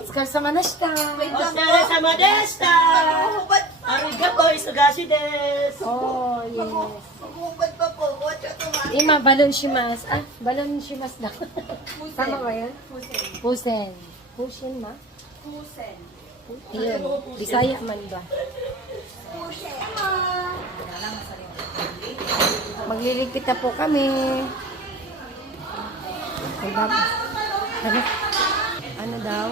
Oscar sa manashta. Oscar sa Modesta! Arigato, isugashi desu! Oh, yes. Magubad pa po. Watch out naman. Ima, balon shimas. Ah, balon shimas na. Tama ba yan? Pusen. Pusen ma? Kusen. Yun. Bisaya man ba? Kusen. Magliligpit na po kami. Ano daw?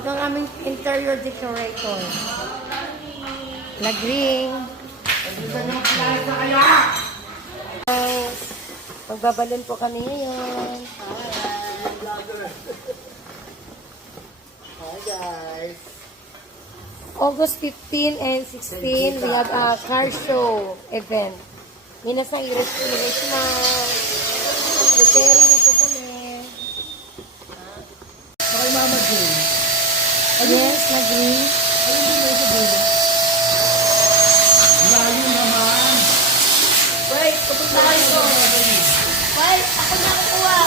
Ito ang aming interior decorator. Lagring. So, magbabalon po kami ngayon. Hi guys! August 15 and 16, we have a car show event. Minasang iris na. Preparing na po kami. Kay Mama Jane. Yes, lagring. Ayun din yung sa dulo. Layo naman. Wait, pupunta kayo ko. Wait, ako na kukuha.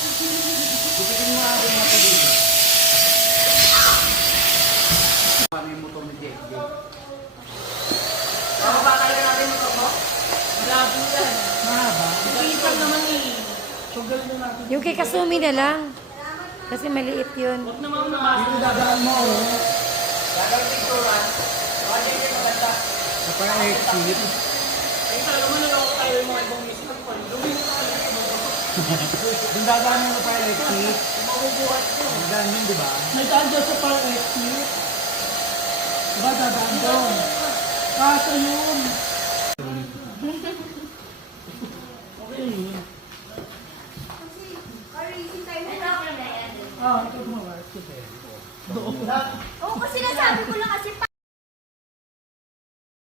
Bukitin mo ako mga dito. Kami yung motor ni JJ. Nakabata lang natin yung motor mo? Malabo yan. Mahaba? Iisang naman eh. Sugal na natin. Yung kay Kasumi na lang. Kasi maliit yun. Huwag naman na. Dito dadaan mo oh. Dadaan picturean. Baka JJ maganda. Sa para-exit. Ayun talaga naman lang ako tayo yung mga ibang music. Doon dadaan mo pa electric. Mabubuhat ko. Dadaan yun, di ba? Nagdaan dyan sa parang electric. Diba dadaan doon? Kaso yun. Okay yun. Ah, ito gumawa. Ito Oo, kasi nasabi ko lang kasi